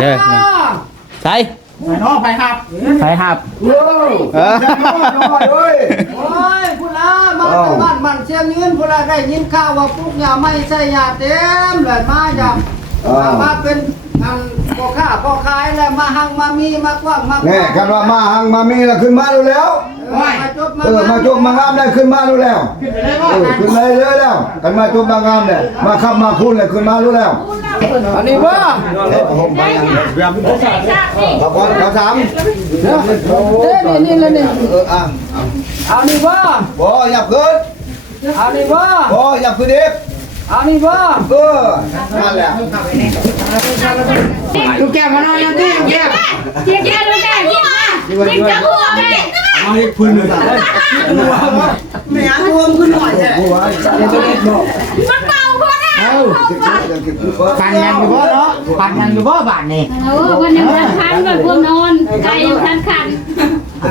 เด้อใช่น้องไปหับโอ้ยพูดละมาบ้านมันเชียงยืนพูดละได้ยินข่าวว่าปุ๊กยาไม่ใช่ยาเต็มเลยมาจากมาเป็นพ่อค้าพ่อขายแล้วมาหังมามีมากว้างมาแน่กันว่ามาหังมามีแล้วขึ้นมาดูแล้วมาจบมางามได้ขึ้นมาดูแล้วขึ้นเลยเลยแล้วกันมาจบมางามเนี่ยมาขับมาคุ้นเลยขึ้นมาดูแล้วอันนี้ว่าเขาถามนี่เลยนี่เอานี่ว่าบ่อยากขึ้นเอานี่ว่าบ่อยากขึ้นเด็กเอานี่ว่านั่นแหละลูกแก้วมาหน่อยนะที่ลูกแก้วลูกแก้วลูกแก้วจิ้มจะหัวแม่เอาให้พื้นเลยไม่อยากรวมขึ้นหน่อยเลยมันเบาพอแล้วปันยังอยู่บ่เนาะปันยังอยู่บ่บาทนี่วันนี้วันคันแบบพวกนอนไก่ยังคัน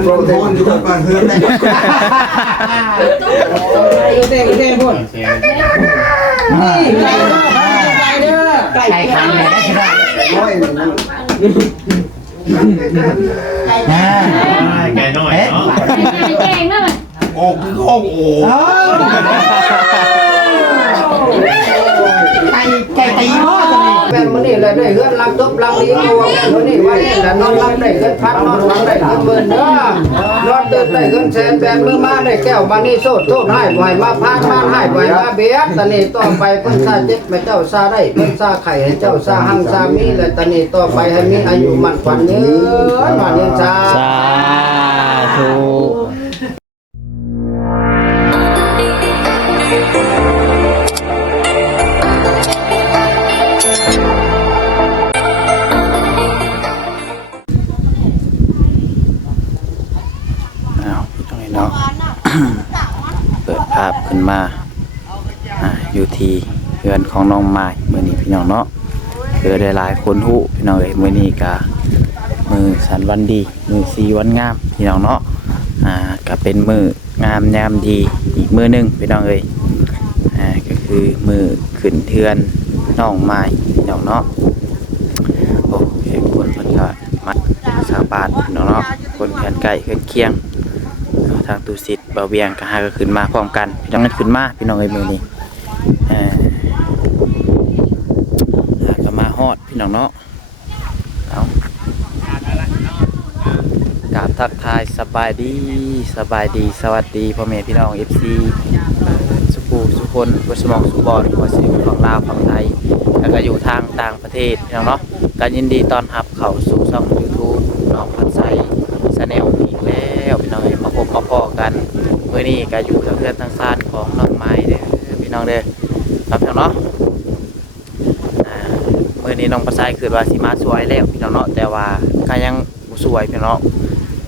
โปรโทนอยู่กับเฮือนได้เด้พุ่นนี่ไก่เด้อไก่คันได้ใช่ไหมไก่น้อยเนาะเก่งนะมันโอ้คือโอ้โหไก่ตีพ่อตัวนี้แฟนมันนี่เลยได้เฮือนรักจบรักดีตัวแฟนมันนี่ว่านี่แหละนอนรักได้เฮือนพัดนอนรักได้เฮือนหมื่นเด้อนอนตื่นได้เฮือนแสนแฟนมือมาได้แก้วมานี่โทษให้บ่อยมาพานมาให้บ่อยมาเบียดตอนนี้ต่อไปเพิ่นซาเจ็บให้เจ้าซาได้เพิ่นซาไข่ให้เจ้าซาหังซามีและตอนนี้ต่อไปให้มีอายุมั่นขวัญยืนนอนยืนซาธุเปิดภาพขึ้นมาอยู่ที่เรือนของน้องไม้มื้อนี้พี่น้องเนาะคือได้หลายคนฮู้พี่น้องเอ้ยมื้อนี้ก็มือสันวันดีมือสีวันงามพี่น้องเนาะก็เป็นมืองามยามดีอีกมือนึงพี่น้องเอ้ยก็คือมือขึ้นเทือนน้องไม้พี่น้องเนาะโอ้เห็นคนเพิ่นก็มาสาบานพี่น้องเนาะคนแขนไก่เฮือนเคียงทางตุสิตเบาเวียงก็หาก็ขึ้นมาพร้อมกันพี่น้องกันขึ้นมาพี่น้องเอ้ยมื้อนี้ก็มาฮอดพี่น้องเนาะเอากราบทักทายสบายดีสวัสดีพ่อแม่พี่น้อง FC สุขสุคนผู้สมองสุบอลผู้สิฝั่งลาวฝั่งไทยแล้วก็อยู่ทางต่างประเทศพี่น้องเนาะก็ยินดีต้อนรับเข้าสู่ช่อง YouTube น้องพันไซชาแนลอีกแล้วพี่น้องเอ้ยมาพบมาพอกันมื้อนี้ก็อยู่ทางเพื่อนทางซ่านของน้องไม้เด้อพี่น้องเด้อครับพี่น้องเนาะมื้อนี้น้องพันไซคือว่าสิมาสวยแล้วพี่น้องเนาะแต่ว่าก็ยังบ่สวยพี่น้อง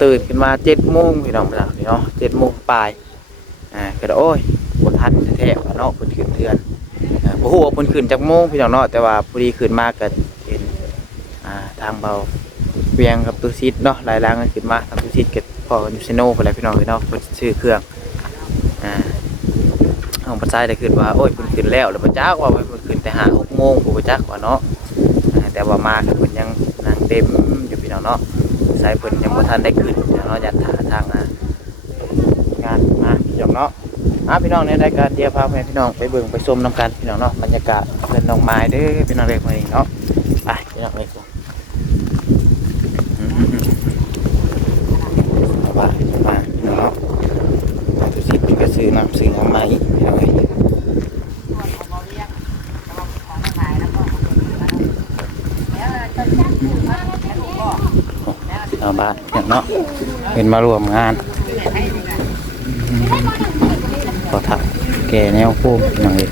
ตื่นขึ้นมา 7:00 นพี่น้องพี่เนาะ 7:00 นปลายก็โอ้ยบ่ทันแท้ๆว่าเนาะเพิ่นขึ้นเทือนบ่ฮู้ว่าเพิ่นขึ้นจักโมงพี่น้องเนาะแต่ว่าพอดีขึ้นมาก็เห็นทางเบาเวียงกับตุซิดเนาะหลายล้างกันขึ้นมาทางตุซิดเก็บพออยู่เซโน่ไปแล้วพี่น้องเนาะเพิ่นซื้อเครื่องห้องปัจจัยได้ขึ้นว่าโอ้ยเพิ่นขึ้นแล้วบ่จักว่าเพิ่นขึ้นแต่5-6 โมงบ่จักว่าเนาะแต่ว่ามาเพิ่นยังนั่งเต็มอยู่พี่น้องเนาะสายเพิ่นยังบ่ทันได้ขึ้นเนาะยันทางงานมาพี่น้องเนาะพี่น้องเนี่ยได้การเดียวพาพี่น้องไปเบิ่งไปชมนำกันพี่น้องเนาะบรรยากาศเพิ่นน้องไม้เด้อพี่น้องเล็กมื้อนี้เนาะไปพี่น้องเล็กว่ามาพี่น้องเนาะทุกสิ่งเป็นกระซื้อน้ำซื้อน้ำไม้พี่น้องเอ้ยชาวบ้านเนี่ยเนาะเป็นมารวมงานขอถักแก่แนวโค้งพี่น้องเอ้ย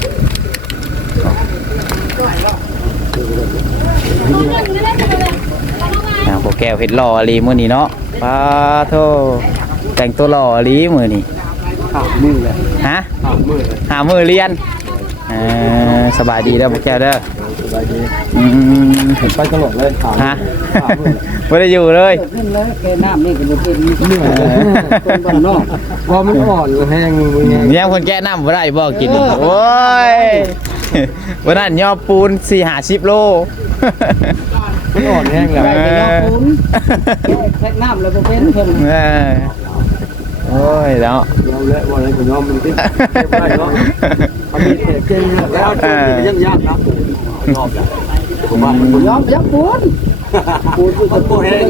พวกแก้วเห็ดหล่อลีมื้อนี้เนาะป้าโธ่แต่งตัวหล่อลีมื้อนี้มือเลยฮะมือเรียนสบายดีเด้อพวกแก้วเด้อสบายดีเห็นไปตลอดเลยฮะไม่ได้อยู่เลยขึ้นเลยแกน้ำนี่ก็บ่เป็นเหนื่อยคนบ้านนอกพอมันอ่อนแห้งมึงไงเนี่ยคนแก้น้ำบ่ได้บ่กินโอ้ย วันนั้นย่อปูน4-50 โล มันอ่อนแห้งแล้วไปยอปูนแพ็กน้ำแล้วบ่เป็นเพิ่น โอ้ยแล้ว ยอมแล้วว่าอะไรก็ยอมมันติได้เนาะมันมีเหตุเกินแล้วยังยากนะยอมแล้วผมว่ามันยอมยับปูนปูนแห้ง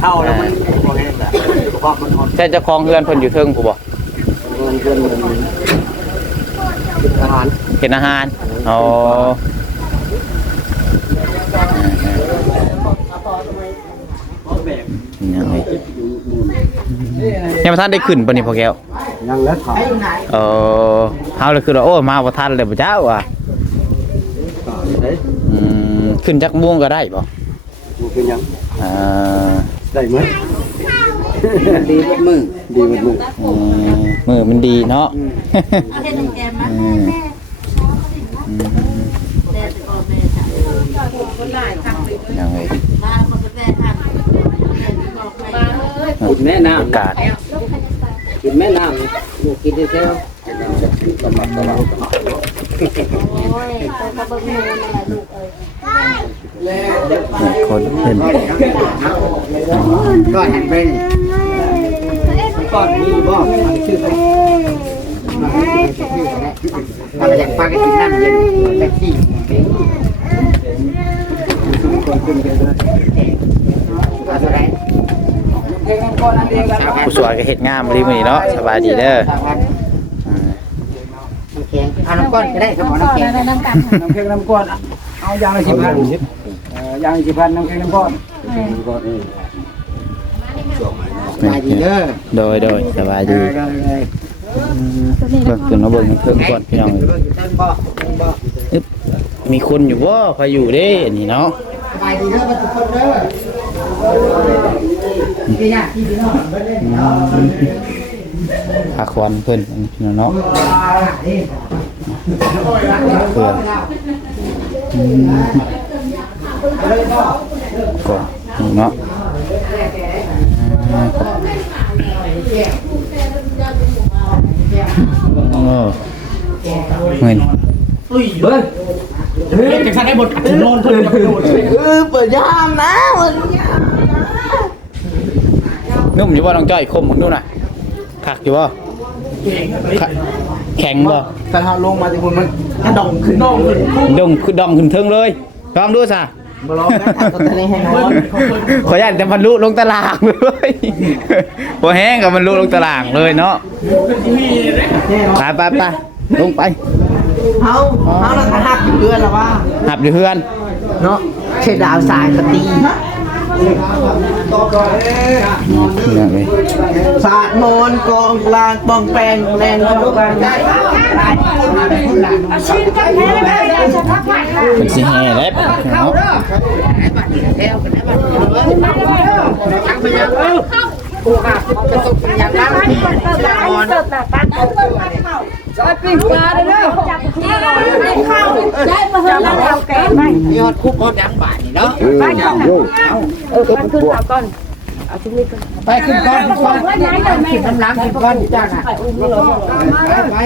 เท่าแล้วมันบ่แห้งแล้วความมันอ่อน แต่เจ้าของเฮือนเพิ่นอยู่เทิงผู้บ่ เกินอาหาร เฮ็ดอาหารอ๋อยังไงยังบ่ทันได้ขึ้นปะนี่พ่อแก้ว ยังแล้วถาม เฮาเลยคือว่าโอ้มาบ่ทันเลยบ่เจ้าว่ะขึ้นจักม่วงก็ได้บ่ มันเป็นยัง ได้ไหมดีหมดมือดีหมดมือ มือมันดีเนาะยังไง กินแม่น้ำ อากาศ กินแม่น้ำลูกกินได้เซลตลอด คนเพิ่น ก็เห็นเป็นก้อนมีบ่ชื่อถ้าอยากปลาก็กินน้ำเย็นแท็กซี่ผู้สวยก็เฮ็ดงามมื้อนี้เนาะสบายดีเด้อ น้ำแข็งเอาน้ำก้อนก็ได้ครับน้ำแข็งน้ำแข็งน้ำก้อนเอายางละ10,000ยางละ10,000น้ำแข็งน้ำก้อนสบายดีเด้อ โดยสบายดีเบิ่งขึ้นมาเบิ่งเพิ่มก่อนพี่น้องอึ๊บมีคนอยู่บ่พาอยู่เด้อันนี้เนาะ สบายดีเด้อทุกคนเด้อพี่น้าพี่น้องเบิ่งเล่นเนาะ พาควันเพิ่นอันนี้พี่น้องเนาะเพื่อนก็นี่เนาะเงิน เบิ้งจะได้บทโน่นเพิ่นจะไปโดดเปิดยามนะเปิดยาม นุ่มอยู่บ่น้องจ้อยคมของนู่นน่ะคักอยู่บ่แข็งบ่ ถ้าเราลงมาที่คุณมันดองขึ้นดองขึ้นเทิงเลยลองดูซะ มาลองนะตอนนี้ให้นอน ขออนุญาตแต่มันลุลงตารางเลยบ่แห้งกับมันลุลงตารางเลยเนาะไปลงไป เฮาเราหับเพื่อนหรอวะ หับอยู่เฮือน เนาะเชดดาวสายปฏิ เนี่ยเลย สาดมอนกองกลางปองแปงแรงกองกลางได้ เป็นสิแห่แล้วเนาะซอยปิ้งปลาเด้อข้าวได้มาเฮือนแล้วเอาแกงไป ยอดคุกยอดยังบาทนี่เนาะ ไปก่อนanขึ้นเอาก่อนเอาที่นี่ก่อน ไปขึ้นก้อนขึ้นน้ำล้างขึ้นก้อนจ้าน่ะไป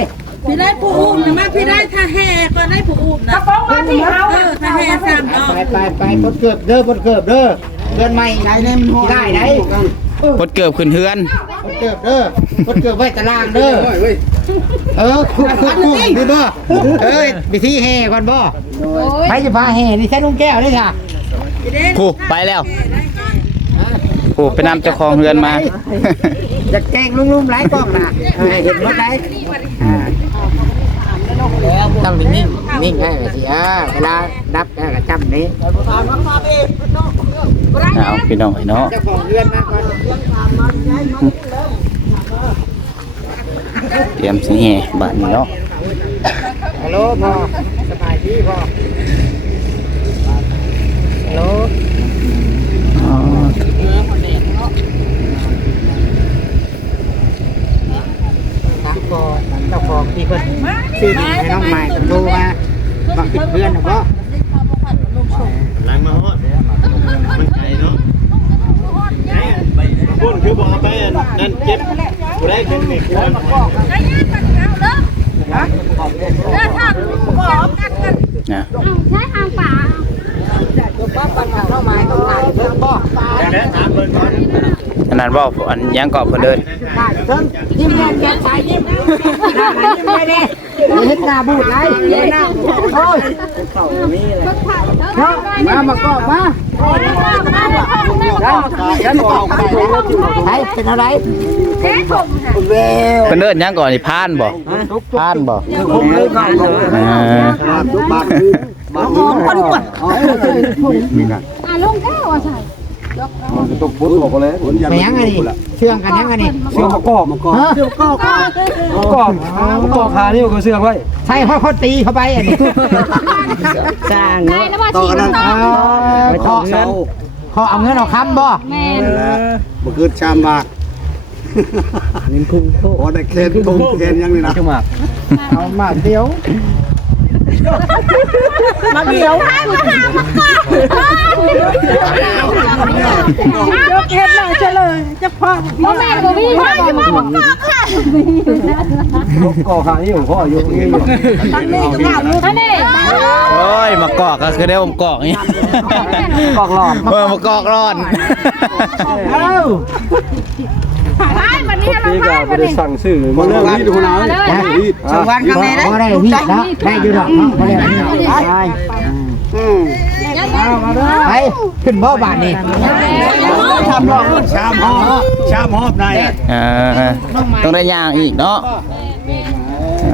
พี่ได้ผู้อุ้มนะมาพี่ได้ท่าแห่ก็ได้ผู้อุ้มนะ กระป๋องมาที่เฮา ท่าแห่สามดอก ไปบดเกือบเด้อบดเกือบเด้อเดือนใหม่ไหนเนี่ยมันได้ไหน พดเกือบขึ้นเฮือน บดเกือบเด้อบดเกือบไว้ตารางเด้อคุกดูเด้อไปที่แห่ก่อนบ่ไปจะพาแห่นี่ใช้ลุงแก้วได้ค่ะ ผู้ไปแล้วผู้ไปนำเจ้าของเฮือนมา จะแกล้งลุ่มๆไร้กล้องน่ะเห็นบ่ได้ต้องนิ่งนิ่งให้สิเวลาดับก็จำนี้ เอาพี่น้องเนาะ เจ้าของเรือนมาก่อน เตรียมสิแห่บ้านนี้เนาะ ฮัลโหลพ่อสบายดีพ่อฮัลโหล อ๋อ เจ้าของที่เพิ่นซื้อให้น้องใหม่กับดูมาบังปิดเพื่อนนะพ่อ ล้างมาฮอดมันไกลเนาะบุญคือบอกไปนั่นเจ็บกูได้เป็นเด็กคน ได้ยินกันแล้วเด้อเด้อทอด นะ ใช้ทางป่าป้าปันเข้าไม้ตรงไหนเพิ่งบอก เดี๋ยวถามเพิ่นก่อน อันนั้นบ่อันยังเกาะเพิ่นเดิน ยิ้มแย้มแจ่มใสยิ้มยิ้มเลยดิเห็นหน้าบูดไรเห็นหน้าโอ้ยมาก็มาเป็นอะไรเจ๊ผมเวล เพิ่นเดินยังก่อนนี่พานบ่พานบ่ ผมเลยก่อน ทุกบ้านคือบ้าน หอมคนก่อน นี่นะ ลงแก้วอ่ะใช่ มันต้องพุทธบอกเลย ไปยังไงนี่เชื่องกันยังไงนี่ เชื่อมากอบมากอบ เชื่องก็ กอบขานี่ก็เชื่อไว้ ใช่เขาตีเข้าไปอันนี้สร้างเนาะต่อนั้นไม่ต้องเงินเขาเอาเงินเอาคำบ่แม่บ่คือชามบาทเงินคุ้มพอได้แค่ทุ่งแค่ยังนี่นะจังหวะเอามาเดียวมาเดียวให้มาหามาก่อนยกเฮ็ดเลยเฉลยจะพ่อบ่แม่บ่มีพ่อจะมาบอกค่ะก่อขานี่ผมพ่ออยู่นี่อยู่ ตั้งนี่ก็ว่าลูกนี่ โอ้ยมากอกก็คือได้ผมกอกนี่ กอกหลอด มากอกร้อน เอ้าไปวันนี้เราไปวันนี้ สั่งซื้อมาเรื่องนี้ดูนะสองวันก็แม่ได้ได้ฮีดแล้วได้อยู่ดอกบ่ได้ไปขึ้นบ่บาทนี่ชามรอบชามหอบใน ต้องได้ย่างอีกเนาะ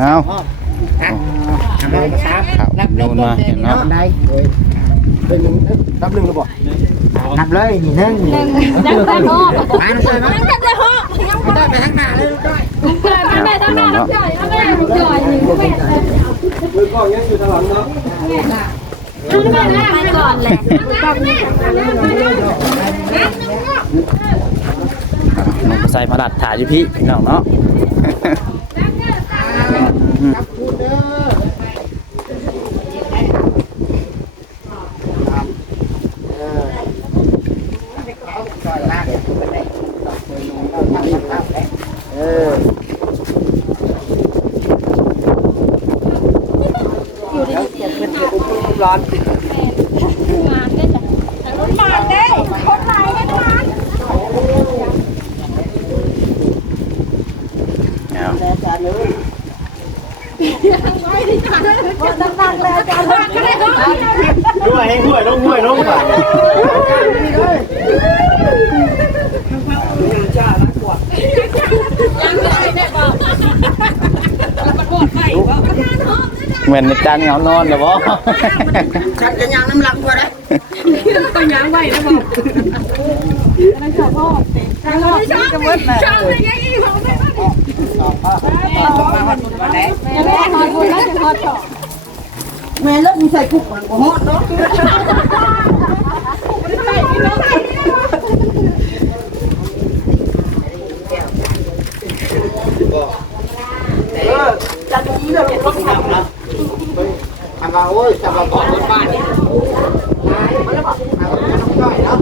เอาครับโยนมาเนาะ ได้ นับหนึ่งหรือเปล่า นับเลยนี่นึงนับได้หอบนับได้หอบยังบ่ได้ไปทางหน้าเลยแม่ทางหน้าแล้วจ่อยแล้วแม่จ่อยนี่แม่ มือกล้องยังอยู่ทางหลังเนาะ ไปก่อนแหละ น้องใส่มาดัดถ่ายอยู่พี่น้องเนาะร้าน มาเด้คนไหนกันมา ด้วยให้ห้วยลงห้วยลงไป เหมือนในจานเหงานอนเลยบ่ ฉันจะยางน้ำหลังกว่าได้ต้องยางไว้นะบอกนั่นชอบพ่อชอบจะมืดเลยชอบเลยยังอีของแม่มาวันบุญวันไหนแม่ฮอดบุญแล้วจะฮอดต่อแม่แล้วมีใส่กุ๊กก่อนฮอดเนาะจะดูเรื่องรถขับนะทำมาโอ้ยจะมาก่อนรถบ้านเนี่ยมาแล้วบอกเอาน้องจ้อยเนาะ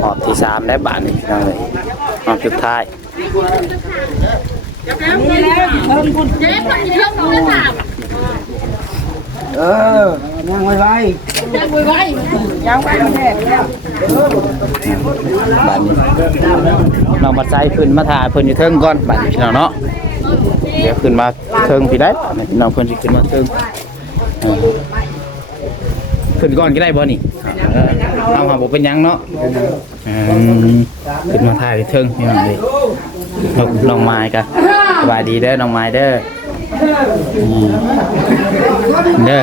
หอบที่3ได้บาทนี่พี่น้องเลยหอบสุดท้าย นี่แล้วเพิ่มคุณเจ๊มันเพิ่มน้องสาม ยังไว้ไว้ ยังไว้ยังไว้แท้แล้ว บาทนี้น้องบัดไซขึ้นมาถ่ายเพิ่นอยู่เทิงก่อนบาทนี้พี่น้องเนาะเดี๋ยวขึ้นมาเทิงพี่ได้น้องเพิ่นสิขึ้นมาเทิงขึ้นก่อนก็ได้บ่นี่เอาหาบ่เป็นหยังเนาะขึ้นมาถ่ายเทิงพี่น้องเลยน้องไม้กันสบายดีเด้อน้องไม้เด้อเด้อ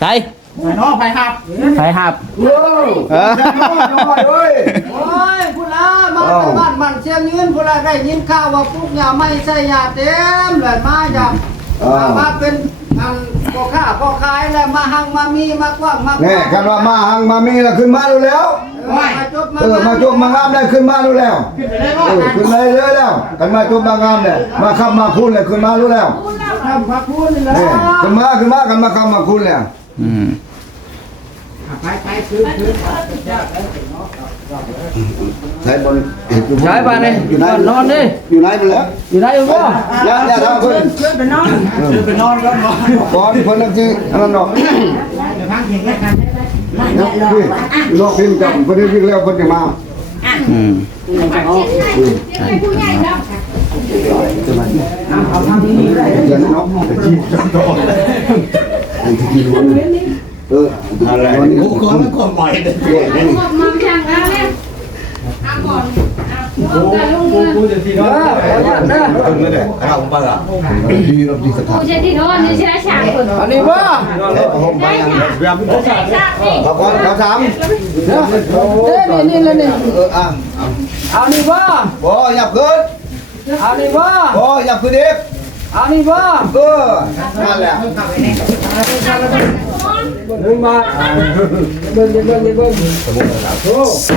ใช่ น้องไปหับ ไปหับ โอ้ยพูดละมาจากบ้านมันเชียงยืนพูดละได้ยินข่าวว่าพวกยาไม่ใช่ยาเต็มเลยมาจากมาเป็นอันพ่อค้าพ่อขายแล้วมาหังมามีมากว้างมาก แน่กันว่ามาหังมามีแล้วขึ้นมาดูแล้ว มาจบมา มาจบมางามได้ขึ้นมาดูแล้วขึ้นมาเลยแล้วกันมาจบมางามเนี่ยมาคำมาคุณเลยขึ้นมาดูแล้ว ทำพักพูดนี่แหละ ขึ้นมากันมาคำมาคุณแล้ว ไปซื้อ ใช้บน ใช้บ้านนี่ อยู่ไหน นอนดิ อยู่ไหนไปแล้ว อยู่ไหนอยู่บ่ อย่าทำเพิ่น ไปนอน ไปนอนกันก่อนเพิ่นนั่นสิอันนั้นดอกพี่รอพิมพ์กับเพิ่นได้วิ่งแล้วเพิ่นจะมา อืม อย่างนั้นเนาะจีบจังต่อไอ้ที่กินวันอะไรโอ้คนมันคนใหม่เด็กนี่ มาเพียงแล้วเนี่ยก่อนลุง กูจะทีเนาะเด้อ คนนี้แหละเราไปอ่ะดีเราดีสัก กูจะที่โน่นนี่ใช่ไหมฉากคน อันนี้บ่ ผมไปอ่ะ ใช่ฉากนี่ ขอบคุณครับสาม นี่เลยนี่ อ่ะ เอานี่บ่ โอ้อยากขึ้น เอานี่บ่ โอ้อยากขึ้นเด็ก เอานี่บ่ นั่นแหละ นึงมาเบิ่ง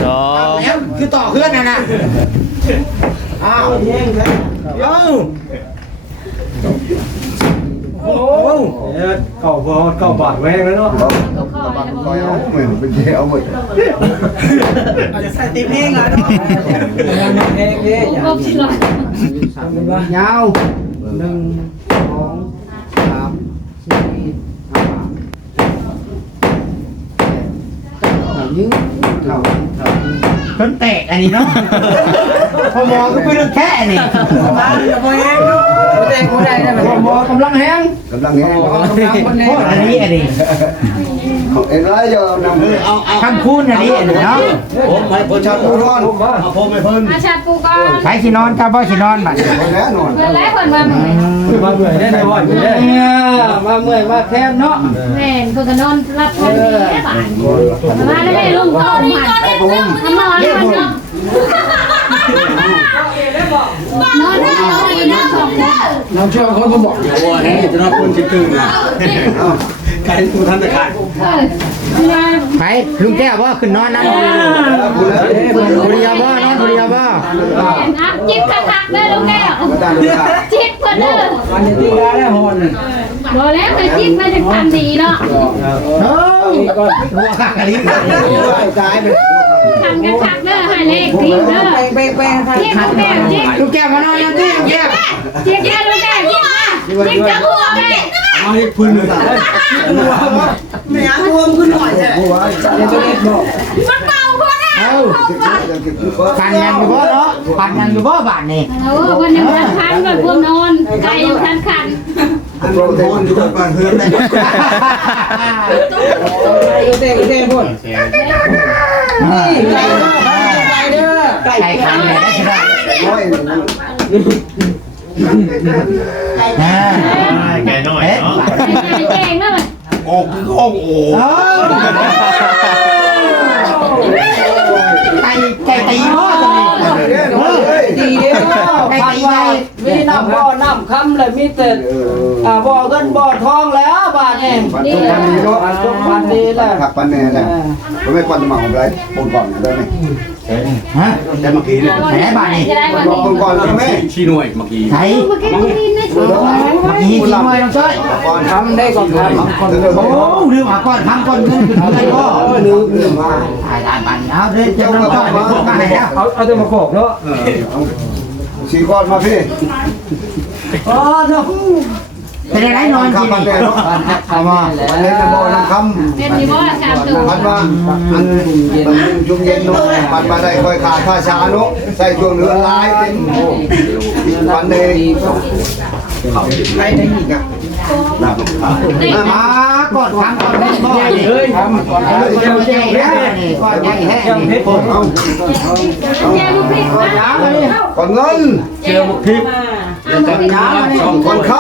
สอง คือต่อเพื่อนน่ะนะอ้าวเอ้า โอ้เก่าบาทแม่งแล้วเนาะ คอยเอาเหมือนเป็นเจ้าหมด จะใส่ติ๊บเองเหรอเนาะ เองเด้ ครบสิหรอย าว1 2 3 4 5ยิงเท่า เพิ่นแตกอันนี้เนาะพอหมอก็เป็นเรื่องแค่นี่มาอย่าบ่แห้งเนาะ บ่ได้บ่กำลังแฮง กำลังแห้ง โคตรอันนี้อันนี้ เอ็นไรเยอะนำเอา คำคูณอันนี้เนาะ ผมให้ประชาชนนอนเอาผมให้เพิ่น อาชาปูก่อน ใช้สินอนกับบ่สินอนบัด แน่นอน เมื่อไรคนมาเหมือน มาเมื่อยได้ได้บ่อยู่ได้มาเมื่อยมาแทนเนาะ แม่คนก็นอนรับคนดีได้บ้านมาได้ลุงก่อนมาทำมาวันเนาะนอนได้นอนดีนอนสองเด้อ น้ำเชื่อมคนก็บอกอยู่ว่าให้จะรับคนตื่นนะใครดูท่านตะการ ไปลุงแก้วบ่ขึ้นนอนนั่นภรรยาบ่นอนภรรยาบ่ อัพจิบคักๆเด้อลุงแก้วจิบเพิ่นเด้อ อันนี้ที่ได้แล้วฮอน บ่แล้วเคยจิบมาจากทันดีเนาะ เฮ้ยหัวขาดลิ้นตายไป ทำกันคักเด้อให้เลขจิบเด้อ ไปจิบลุงแก้วจิบ ลุงแก้วมานอนนั่นดิลุงแก้ว จิบลุงแก้วจิบมาจิบจะหัวแม่ มาให้พื้นเลย ไม่อยากรวมขึ้นหน่อยแท้ มันเป่าคนอ่ะ ปั่นยังอยู่บ่เนาะปั่นยังอยู่บ่บาทนี่ เออวันนึงคันแบบพวกนอนไก่อยู่คัน โปรโทนอยู่กับบ้านเพื่อนได้ เด้พุ่น นี่ไก่เด้อไก่ขันเลยได้ใช่ไหม น้อย ไก่น้อยเนาะ เก่งมากเลย โอ้คือโอ้โหไก่ตีบ่ตรงนี้ ดีเด้อพันว่ามีน้ำบ่อน้ำคำเลยมีแต่บ่อเงินบ่อทองแล้วบาทนี่ ปันทุกวันนี้เนาะ พันดีแล้ว ผักปันแน่แหละผมไม่ปันหมาอะไรปนก่อนได้ไหม ฮะ แต่เมื่อกี้เนี่ย แหมบาทนี่ บอกปนก่อนใช่ไหม ชี้หน่วยเมื่อกี้ไทย เมื่อกี้กูยินนะชู ยี่สิบหน่วยน้องจ้อย ก่อน ทำได้ก่อนทำ โอ้ลืมหาก่อนทำก่อนขึ้นขึ้นอะไรก็ ลืมมา ถ่ายได้บันเอาเด้เจ้าน้องจ้อยมามาให้แล้ว เอาแต่มาโขกเนาะ สี่ก้อนมาพี่ อ๋อเนาะ เป็นอะไรนอน คำปันแน่เนาะ เอามา ปันแน่จะบอกน้ำคำ เป็นมีบ่ชาตู ปันว่าอันจุ่มเย็นเนาะปันมาได้ค่อยขาดท่าช้าเนาะใส่ช่วงเรือลายเป็นปันเดย์เขาใครได้อีกอ่ะน้ำขา มาก่อนทำก่อนได้บ่เฮ้ยทำก่อนเจ้าเจ้าแห้นี่ก่อนใหญ่แห้นี่ เอา แจลูกพริกนะ ก่อนเงิน เจอบุกทิพย์ ก่อนค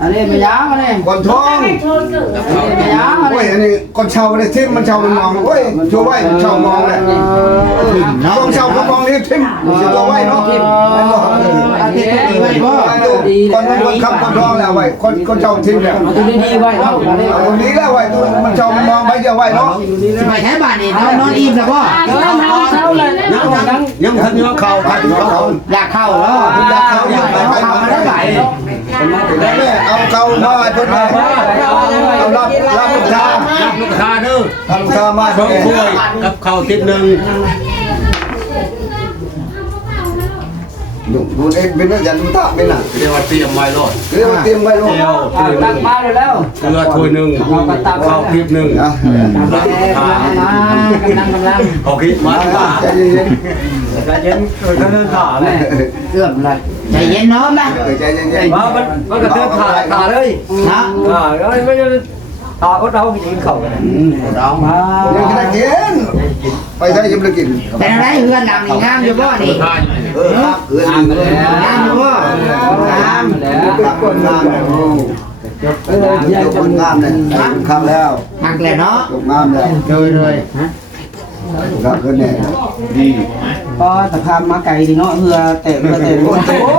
อันนี้ไม่ยางอันนี้ ำก่อนทอง ไม่ยางอัน โอ้ย นี้ อันนี้ก่อนเช่าเนี่ยทิมมันเช่ามันมองโอ้ยชัวไว้เช่ามองเลยต้องเช่าก็มองนี่ทิมชัวไว้เนาะ อันนี้ดีไว้บ่ ก่อนนั้นก่อนคำก่อนทองแล้วไว้ก่อนเช่าทิมเนี่ย ตัวนี้ดีไว้เนาะอันนี้ ตรงนี้แล้วไว้ตัวมันเช่ามันมองไปเยอะไว้เนาะ สิไปแค่บ้านนี่นอนอิ่มแล้วบ่ ยังทันยังเข่าพันเขา อยากเข้าแล้วอยากเข้าอยากเข้ามาได้ไหล แม่เอาเข่ามาจนเอารับชา ค่าเด้อ ทำข้ามา สองถ้วยกับข้าวทิพย์หนึ่ง ดูเองเป็นยันดูตาเป็นน่ะ เรียกว่าเตรียมไว้รอด เรียกว่าเตรียมไว้ลูก เดียวถ้วยหนึ่ง มาแล้ว เกลือถ้วยหนึ่งข้าวทิพย์หนึ่ง นะ กำลัง ข้าวทิพย์มาตา ใจเย็น ใจเย็นก็เดินขาเลย เกือบเลยใจเย็นเนาะแม่ ใจเย็น มันก็เดินขาเลย นะ ไม่ใช่ตาก็เรากินเข่ากัน เรามา ยังจะได้กินไปใช้ยังไม่ได้กิน แต่ไรเฮือนหลังนี่งามอยู่บ่นี่ ครับเอื้อน งามอยู่บ่งามแล้ว ครับคนงามเลยโอ้ยกคนงามเลยคำแล้ว หักแล้วเนาะ ยกงามเลย เลยฮะ ครับขึ้นเนี่ยดี ก็ตะคามมาไก่ดีเนาะเพื่อเตะโอ้โห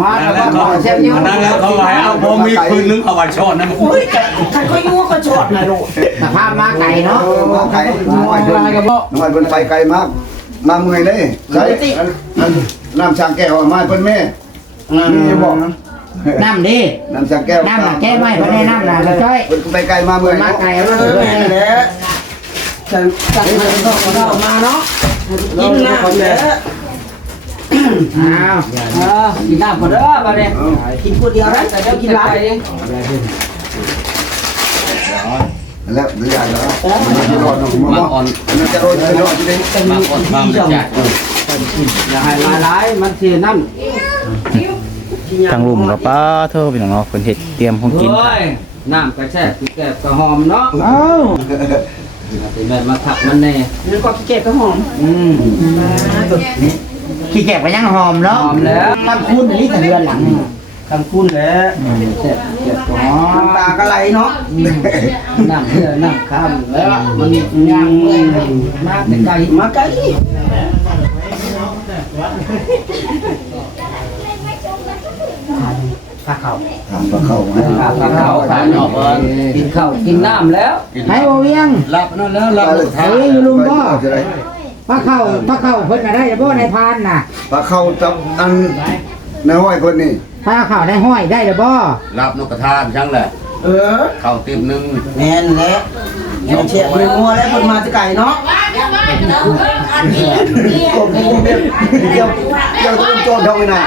มาแล้วก็เชฟยู นั่นแล้วเขาไว้เอาผมมีคืนนึงเอาไว้ช้อนนะอุ้ย ท่านก็ยั่วก็ชดนะลูก สภาพมาไก่เนาะ มาไก่น้อยบนไฟไกลมากมาเมื่อยเลยใช่น้ำชางแก้วมาเพิ่นแม่นี่บอก น้ำดิ น้ำชางแก้ว น้ำน่ะแก้ไม่เพราะได้น้ำน่ะก็จ้อย เพิ่นไปไกลมาเมื่อย มาไก่เอาเลย แหละฉันจัดมาเนาะกินนะแหละ อ้าวกินน้ำก่อนเด้อมาเนี่ย กินคนเดียวนะแต่เดี๋ยวกินหลาย แล้วเดี๋ยวอย่างแล้วมันจะรอดมันอ่อนมันจะรอดจะรอดจะได้ มาก่อนมาจัด อย่าให้มาร้ายมันเสียน้ ทางลุมกับป้าเธอพี่น้องเนาะเพิ่นเฮ็ดเตรียมของ ำ กิน เฮ้ยน้ำกระแช่แก่กระหอมเนาะ เอ้า เป็นแบบมาขับมันแน่ แล้วก็เก็บก็หอม ขี้แก่ไปยังหอมเนาะหอมแล้วทำคุณอันนี้แต่เดือนหลัง ทำคุณแหละ เจ็บหอม น้ำตาก็ไหลเนาะ น้ำเพื่อน้ำข้ามแล้วมันย่างเมื่อยมากแต่ไก่ มาไก่ ข้าเขา ถามว่าเข้าไหม ข้าเขาขาหนอกกินข้าวกินน้ำแล้วให้โอเวียง รับนั่นแล้วรับ เฮ้ยลุงบ่พระเข้าเพิ่นก็ได้บ่ในพานน่ะ ปลาเข้าจับอันในห้อยคนนี่ พระเข้าได้ห้อยได้บ่ รับนกกระทานช่างแหละ เออ ข้าวทิพย์หนึ่ง แม่นแล้วเชียร์มือมัวแล้วคนมาจะไก่เนาะ เกี่ยวต้นโจทองนะ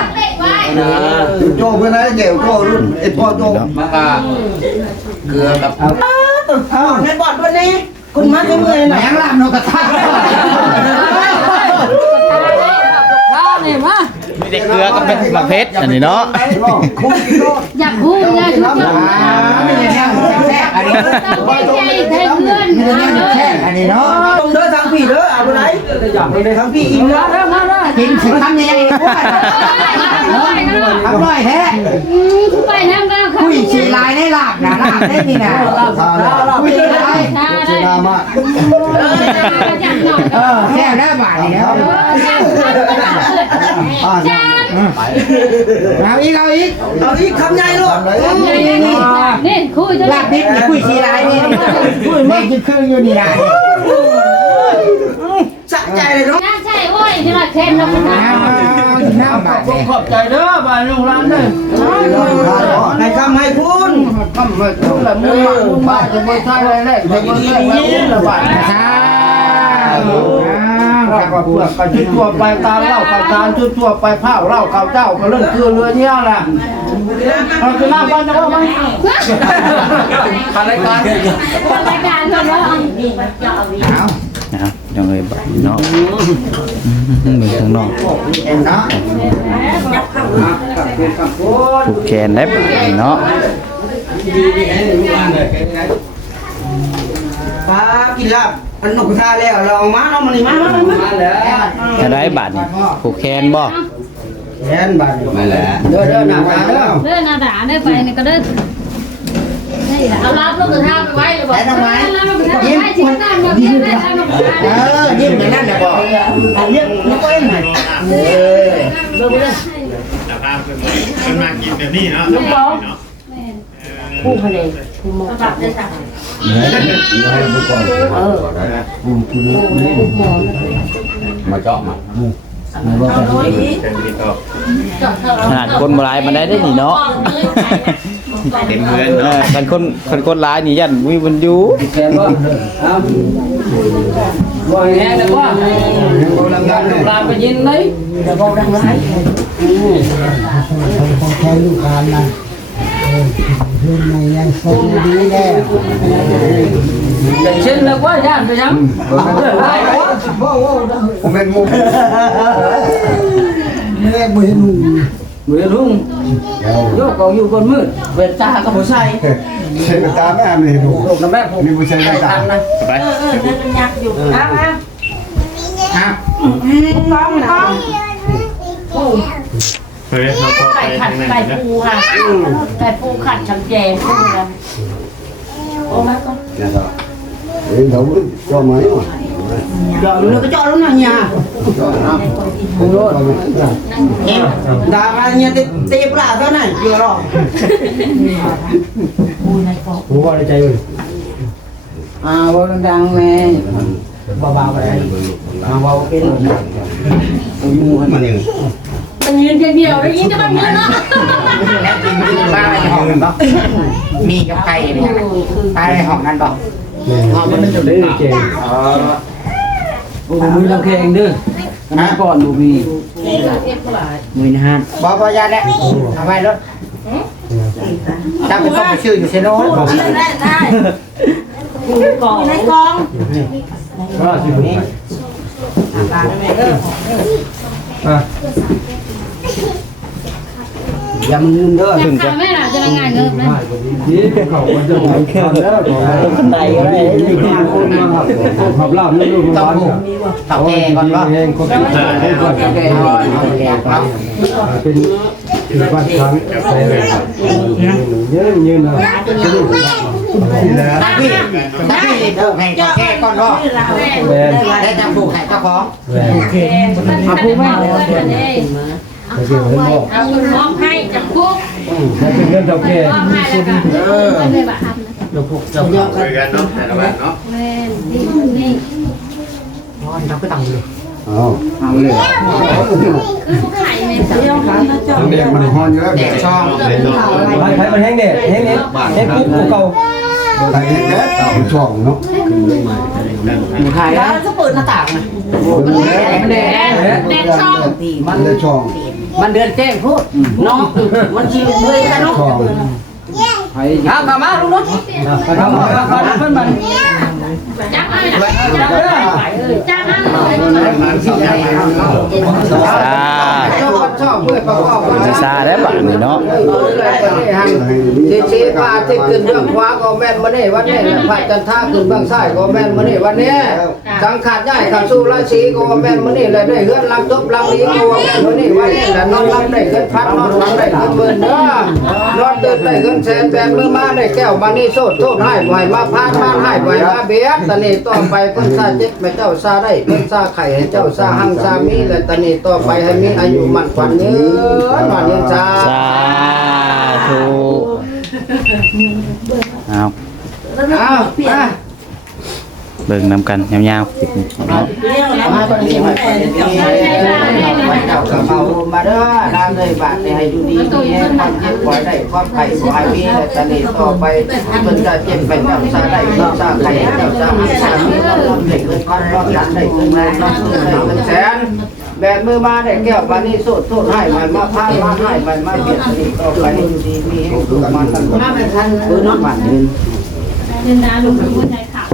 โจเพื่อนนะเกี่ยวโจรุ่นไอ้พ่อโจ มะกาเกลือกับ เอาในบอดวันนี้คุณมาจะเมื่อย แม นะ งลามนกกระทา ข้าวเนี่ยมา มีแต่เกลือกับเป็นมะเพ็ดอันนี้เนาะ คุ้มกินโลด อยากพูดอยากชุดเจ้า ไม่ได้แค่แค่อันนี้ ใจแทนเพื่อน ไม่ได้แค่อันนี้เนาะ ต้องเด้อทางพี่เด้อเอาไปไหนอยากไปทางพี่อีกเด้อ กินสิทำยังไงว่าทำร้อยแท้ ไปนั่งก็ คุยชีลายได้ลาบนะลาบได้นี่นะ ทานแล้ว คุยชีลาย เจนามาก แค่ได้บาทนี่แล้ว อ่าน เอาอีกเอาอีก เอาอีกคำใหญ่ลูก ทำไร นี่คุยจะ ลาบดิบคุยชีลายนี่คุยไม่กินเครื่องอยู่นี่นะ สะใจเลยเนาะ น่าใช่โอ้ยที่เราเทนเราเป็น น้ำบาทเนี่ย ขอบใจเด้อบ้านลุงร้านเด้อให้คำให้คุณ ก็ไม่ต้องละมือบ้านจะไม่ใช่อะไรเลยจะไม่ใช่ละบาทใช่ก็เพื่อกันชุดทั่วไปตามเล่าข่าวสารชุดทั่วไปผ้าเล่าข่าวเจ้าก็เรื่องคือเรือเนี้ยแหละเราจะนั่งกันจะว่าไหมอะไรกัน รายการเราแล้ว นะครับยังเลยบัดนี้เนาะมือข้างนอกผูกแขนได้บัดนี้เนาะ ป้ากินลาบอันนกกระทาแล้วเราเอามาเรามานี่มา จะได้บัดนี้ผูกแขนบ่ แอนบ้าน ไม่แหละ เด้อเด้อหนาเด้อ เดินหน้าด่าเดินไปนี่ก็เดินเอารับลูกกระทาไปไว้เลยบอกรับลูกกระทาไปไว้ชิ้นตั้งมาเพี้ยนได้รับลูกกระทา ยิ้มอย่างนั้นนะบอก อันเรียกนี่ก็เอ็นไหน ลูกเลย มันมากินแบบนี้เนาะ ลูกบอลคู่คะแนนคู่มองจับได้จับมาเจาะมา ขนาดคนโบราณมันได้ได้นี่เนาะ เต็มเพื่อน เอ เนาะ อกันคนร้ายนี่ยันมีมันอยู่ แกบ่บ่แห้งแล้วบ่ลามไปยินเลยจะบ่ดังไรของแทนลูกค้านะเพิ่นไม่ยังส่งดีแล้วเช่นแล้วว่าย่านไปยังผมเป็นมุม แม่บ่เห็นลุงโยกของอยู่คนมืดเวทตาก็บ่ใส่ ใช่ตาแม่ไม่ดู ลูกน้ำแม่ผม นี่ผู้ชายตา ไป มันยักอยู่อ้าวอ้าวต้อง เฮ้ยเราก็ไป ไก่ขั ทา ด งนั้น ไก่ นะ ปูค่ะไก่ปูขัดชำแจงปูนะโอ้แม่ก็ เนี่ยครับเฮ้ยเขาcho mấy mà Chọn luôn cái chọn luôn nào nhà. Không luôn. Em đã ra nhà tiếp lại thế này chưa rồi. Bố vào đây chạy rồi. À bố đang nè. Bao vào vào đây. Vào cái này. Mua hết mà nhiều. Mình nhìn cái nhiều đấy nhìn cho bạn nhìn đó. Ba này họ đó. Mi trong cây này. Ba này họ ăn bọc. Họ vẫn được đấy chị. Ủa mình làm khen đưa. Nó còn đủ mì. Mình han. Bỏ vào ra đấy. Ở vai đó. Tao phải không phải sưอยู่เซโน่ Con này con. Giờ mình đưa. Chặt mấy là cho nó ngài ngợp đấy. Con này ở đây. Hợp làm luôn luôn. Tao kè con đó.เป็นบ้านช้างเยอะnhư là Tắt đi. Tắt đi được ngày cho kè con đó để chăm phụ hại cho khó Học phụ mấy. Học phụ mong hay chặt thuốc.เป็นเงินเท่าแก่ Mong hay là cả. Anh đây bạn học nè. คุยกันเนาะแต่ละวันเนาะ Lên đi đi. nó cứ tầm được Cứ khải này sao?เด็กมันฮอนอยู่แล้ว đẹp cho thấy mình hang nè, hang nè. Hang cút của cầu. ไอ้เด็กเป็นช่องเนาะ Một hai đó. Nó bự nó tảng này. มันแดง Đèn xong. มันได้ช่อง มันเดือนแจ้งพูดเนาะมันชีเมื่อยกันเนาะ ช่อง เอากลับมาลูกเนาะเอามาเพิ่นมัน Chắc ai đặt. Chắc ăn rồi. ชอบเพื่อนประกอบกัน ซาได้บ้านนี่เนาะ ที่ป่าที่ขึ้นเบื้องขวาก็แม่นมื้อนี้วันนี้พระจันทราขึ้นเบื้องซ้ายก็แม่นมื้อนี้วันนี้สังขารใหญ่ขับสู่ราศีก็แม่นมื้อนี้เลยได้เฮือนลังจบลังดีก็แม่นมื้อนี้วันนี้แหละนอนรับได้เงินพันนอนรับได้เงินหมื่นเด้อนอนเดินได้เงินแสนแปดมือมาได้แก้วมานี่โสดโทษให้บ่ให้มาพานมาให้บ่ให้มาเบียดตอนนี้ต่อไปเพิ่นซาเจ็บให้เจ้าซาได้เพิ่นซาไข่ให้เจ้าซาหั่งซามีและตอนนี้ต่อไปให้มีอายุมั่นขวัญยืนนอนยืนซา สาธุเอา อ้าวอ่ะ เบิ่งนำกันยาวๆเนาะ มาตอนนี้มาเจ้ากับเอามาเด้อลามเลยบาทให้อยู่ดีมีให้ความเจ็บป่วยได้ความไข้บ่ให้มีและตอนนี้ต่อไปเพิ่นจะเจ็บไปเจ้าซาได้เจ้าซาไข่เจ้าซาหั่งซามีแล้วได้เงินพันรอบหลังได้เงินแรงได้เงินแสนแบมือมาได้แก้วมานี่โสดโทษให้มาพานมาให้มาเบียดนี่ต่อไปอยู่ดีมีให้สุขมันตั้งมาเป็นทันคือน้องบ้านยืน Nên đã luôn luôn thấy khảo.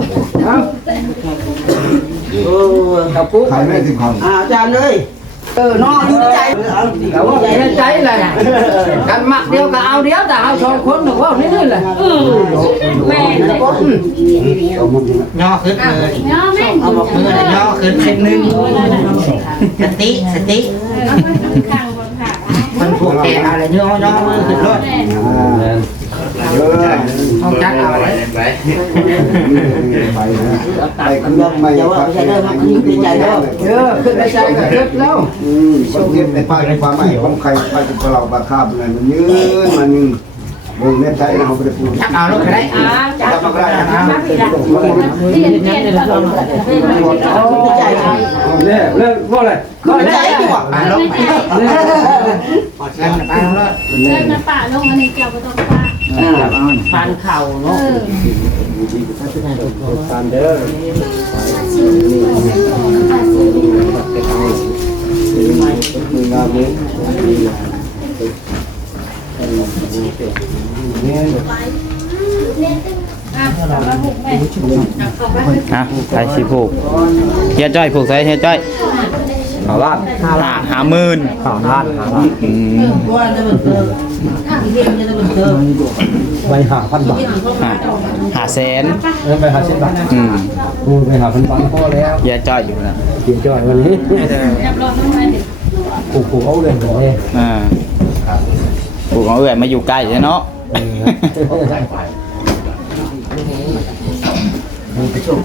กับปุ๊ ขายไม่ถึงค อาจารย์เลยนอนอยู่ในใจแต่ว่าในใจเลยกันมักเดียวก็เอาเดียวแต่เอาสองคนหรือว่านี่เลย Mẹ này. ย่อขึ้นเลย Nhớ mấy. เอาบอกมือน่ะย่อขึ้นเส้นหนึงสติ Khang con khảo. มันพวกแกอะไรย่อย่อมือขึ้นรถ ำ ต้องจัดเอาไว้ ไป ไปนะไปขึ้นรถไม่ครับ ขึ้นในใจก็ขึ้นแล้ว บางทีในป้ายในความหมายของใครไปกับเราบาคาบอะไรมันยืนมัน มึงเล่นใช้นะเขาไม่ได้พูด ชักเอาลูกก็ได้ จ้า จับมาได้นะ เรียนตลอด เลิกว่าอะไร ใจดีกว่าไปลงไปเงินไปลงเลย เดินมาป่าลงอันนี้เกี่ยวกับตัวป่า ฟันเข่าเนาะ การเด้อ ฮะใครสิผูกเฮียจ้อยผูกใส่เฮียจ้อย ข่าวลาด หาหมื่น ข่าวลาด อืม ไปหาพันบาท หาแสน ไปหาเส้นบาท อืม ไปหาพันบาทพอแล้ว เฮียจ้อยอยู่นะ กินจ่อยวันนี้ จับรถลงไปเด็ก ผูกเอาเลยเลย อ่าผูกเอาเอื้อยมาอยู่ใกล้ใช่เนาะ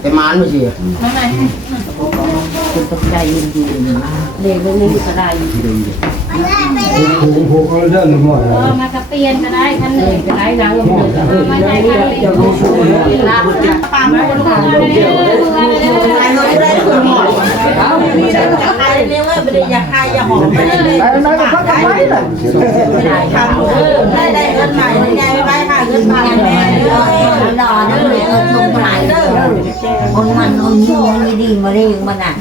ไปมานไม่ใช่ ทำไม คุณตกใจยืนอยู่เด็กไม่มีกระได ผูกเอาเรื่องหนึ่งหมด มากระเปียนก็ได้คันหนึ่ง กระไดนางลงมา ไม่ใช่คันเดียวลาบจับปามคนละเดียวได้คนหมดเอาไม่ได้จะใครเรียกว่าไม่ได้อยากใครอยากหอมไม่ได้เลยไม่ได้เขาทำไมล่ะได้ทำได้เงินใหม่ไงไม่ค่ะเงินใหม่แม่รอนั่นเลยเงินลงใหม่เด้อคนมันคนนี้ไม่ดีมาได้ยังมันอ่ะ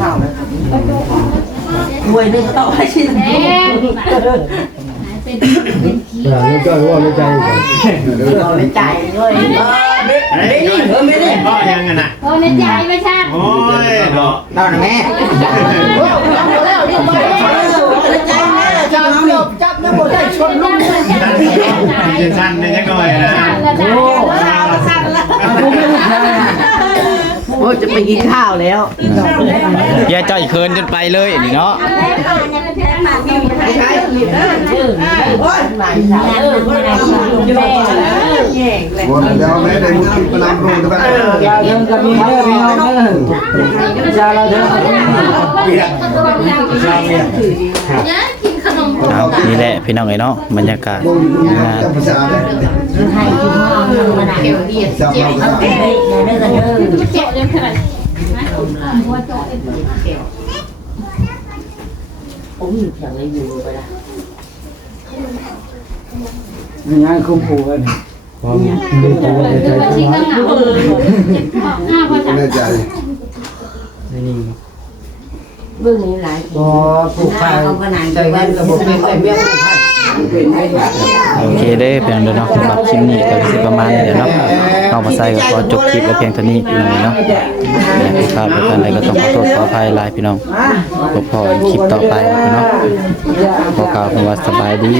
ข้าวรวยนึงต่อให้ชิ้น แม่เป็นขี้ แต่ไม่ก็รู้ว่าไม่ใจ เราไม่จ่ายด้วยไม่ได้ ก็ยังไงนะ โอ้ในใจไม่ใช่ โอ้ยเนาะ เล่าหน่อยแม่ แล้วเรียกว่า จ่ายแม่จับจบจับแล้วหมดได้ชนลูก จะสั้นได้ยังไงนะ โอ้สั่นละโอ้จะไปกินข้าวแล้ว เฮียจ้อยเคินจนไปเลยอันนี้เนาะ ใช่โอ้ยไหนไม่ได้แม่แย่เลย วันเดียวไม่ได้มุดที่ประนามรุ่งทุกท่าน ยาเดิมกับมีเด้อพี่น้องเด้อยาเราเด้อ กินขนม เอานี่แหละพี่น้องไอ้เนาะบรรยากาศ ลงอยู่ งาน จับภาษาได้ ให้จุ่มห้องมันอ่ะ จับมาภาษา เด็กอย่าได้กันเด้อ เจ็บเลยขนาดหัวโตเอ็น ผมเพียงเลยอยู่ไปละ งานคุ้มผูกันความดีใจใจ ชิงกันหนาวเจ็บคอห้าภาษา แน่ใจ นี่ เบื้องนี้หลาย ก็ผูกไป เขาก็นานใจว่าระบบเป็นเบี้ย โอเคเด้อเพียงเด้อเนาะสำหรับคลิปนี้ก็สิประมาณนี้แหละเนาะน้องมาใส่ก็ขอจบคลิปไว้เพียงเท่านี้พี่น้องเนาะและผิดพลาดประการใดก็ต้องขอโทษขออภัยหลายพี่น้องพบพอคลิปต่อไปพี่น้องขอกล่าวคำว่าสบายดี